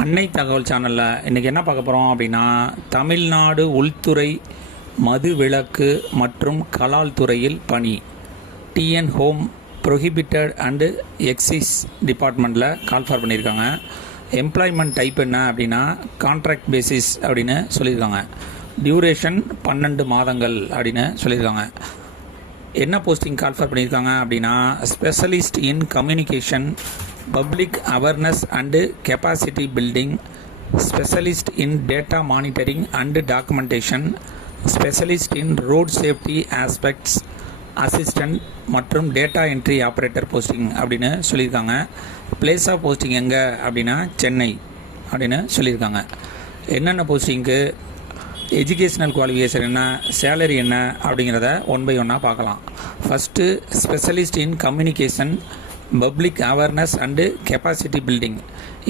அன்னை தகவல் சேனலில் இன்றைக்கி என்ன பார்க்க போகிறோம் அப்படின்னா, தமிழ்நாடு உள்துறை மது விலக்கு மற்றும் கலால் துறையில் பணி TN home prohibited and exercise டிபார்ட்மெண்ட்டில் கால்ஃபார் பண்ணியிருக்காங்க. எம்ப்ளாய்மெண்ட் டைப் என்ன அப்படின்னா கான்ட்ராக்ட் பேசிஸ் அப்படின்னு சொல்லியிருக்காங்க. டியூரேஷன் 12 மாதங்கள் அப்படின்னு சொல்லியிருக்காங்க. என்ன போஸ்டிங் கால்ஃபார் பண்ணியிருக்காங்க அப்படின்னா, specialist in communication, public awareness and capacity building, specialist in data monitoring and documentation, specialist in road safety aspects, assistant மற்றும் டேட்டா என்ட்ரி ஆப்ரேட்டர் போஸ்டிங் அப்படின்னு சொல்லியிருக்காங்க. பிளேஸ் ஆஃப் போஸ்டிங் எங்கே அப்படின்னா சென்னை அப்படின்னு சொல்லியிருக்காங்க. என்னென்ன போஸ்டிங்க்கு, எஜுகேஷ்னல் குவாலிஃபிகேஷன் என்ன, சேலரி என்ன அப்படிங்கிறத ஒன் பை ஒன்னாக பார்க்கலாம். First specialist in communication, public awareness and capacity building.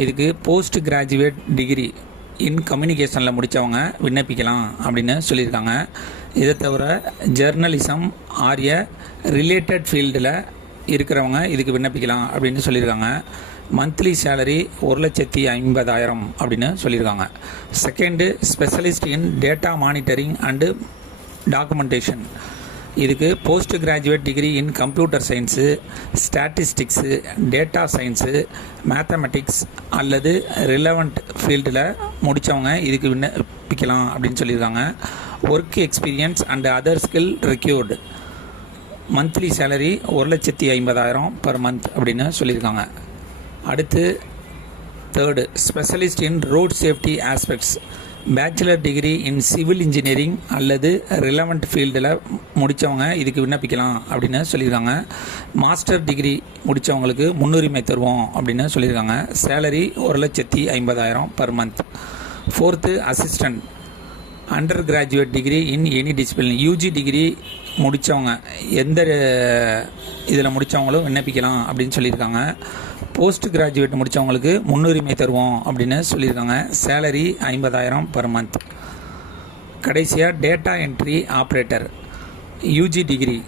இதுக்கு போஸ்ட் கிராஜுவேட் டிகிரி இன் கம்யூனிகேஷனில் முடித்தவங்க விண்ணப்பிக்கலாம் அப்படின்னு சொல்லியிருக்காங்க. இதை தவிர ஜேர்னலிசம் ஆரிய ரிலேட்டட் ஃபீல்டில் இருக்கிறவங்க இதுக்கு விண்ணப்பிக்கலாம் அப்படின்னு சொல்லியிருக்காங்க. மந்த்லி சேலரி 1,50,000 அப்படின்னு சொல்லியிருக்காங்க. Second specialist in data monitoring and documentation. இதுக்கு postgraduate degree in computer science, statistics, data science, mathematics அல்லது ரிலவெண்ட் ஃபீல்டில் முடித்தவங்க இதுக்கு விண்ணப்பிக்கலாம் அப்படின்னு சொல்லியிருக்காங்க. Work experience and other skill required. Monthly salary 1,50,000 per month அப்படின்னு சொல்லியிருக்காங்க. அடுத்து third specialist in road safety aspects. Bachelor degree in civil engineering அல்லது ரிலவெண்ட் ஃபீல்டில் முடித்தவங்க இதுக்கு விண்ணப்பிக்கலாம் அப்படின்னு சொல்லியிருக்காங்க. மாஸ்டர் டிகிரி முடித்தவங்களுக்கு முன்னுரிமை தருவோம் அப்படின்னு சொல்லியிருக்காங்க. Salary 1,50,000 per month. Fourth assistant, under graduate degree in any discipline. UG degree முடித்தவங்க எந்த இதில் முடித்தவங்களும் விண்ணப்பிக்கலாம் அப்படின்னு சொல்லியிருக்காங்க. போஸ்ட் கிராஜுவேட் முடித்தவங்களுக்கு முன்னுரிமை தருவோம் அப்படின்னு சொல்லியிருக்காங்க. Salary 50,000 per month. கடைசியாக data entry operator. UG degree,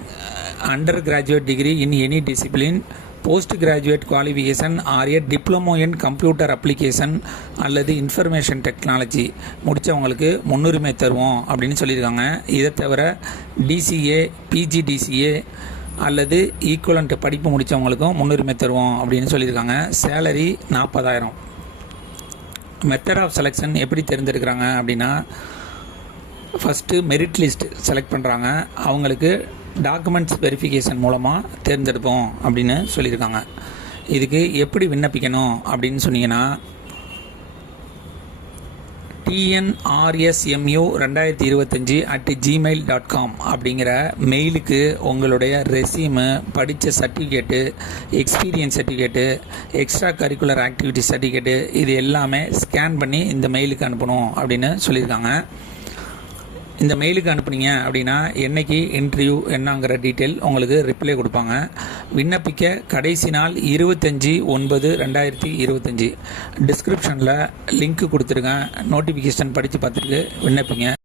undergraduate degree in any discipline, postgraduate qualification or a diploma in computer application அல்லது இன்ஃபர்மேஷன் டெக்னாலஜி முடித்தவங்களுக்கு முன்னுரிமை தருவோம் அப்படின்னு சொல்லியிருக்காங்க. இதை தவிர டிசிஏ, பிஜிடிசிஏ அல்லது ஈக்குவலண்ட் படிப்பு முடித்தவங்களுக்கும் முன்னுரிமை தருவோம் அப்படின்னு சொல்லியிருக்காங்க. சேலரி 40,000. மெத்தட் ஆஃப் செலெக்ஷன் எப்படி தேர்ந்தெடுக்கிறாங்க அப்படின்னா, ஃபஸ்ட்டு மெரிட் லிஸ்ட் செலக்ட் பண்ணுறாங்க. அவங்களுக்கு டாக்குமெண்ட்ஸ் வெரிஃபிகேஷன் மூலமாக தேர்ந்தெடுப்போம் அப்படின்னு சொல்லியிருக்காங்க. இதுக்கு எப்படி விண்ணப்பிக்கணும் அப்படின்னு சொன்னீங்கன்னா, tnrsmu2025@gmail.com அப்படிங்கிற மெயிலுக்கு உங்களுடைய ரெஸ்யூமு, படித்த certificate, experience certificate, extra curricular activity certificate இது எல்லாமே ஸ்கேன் பண்ணி இந்த மெயிலுக்கு அனுப்பணும் அப்படின்னு சொல்லியிருக்காங்க. இந்த மெயிலுக்கு அனுப்புனீங்க அப்படின்னா என்னைக்கு இன்டர்வியூ என்னங்கிற டீட்டெயில் உங்களுக்கு ரிப்ளை கொடுப்பாங்க. விண்ணப்பிக்க கடைசி நாள் 25/9/2025. டிஸ்கிரிப்ஷனில் லிங்க் கொடுத்துருங்க. நோட்டிஃபிகேஷன் படித்து பார்த்துட்டு விண்ணப்பிங்க.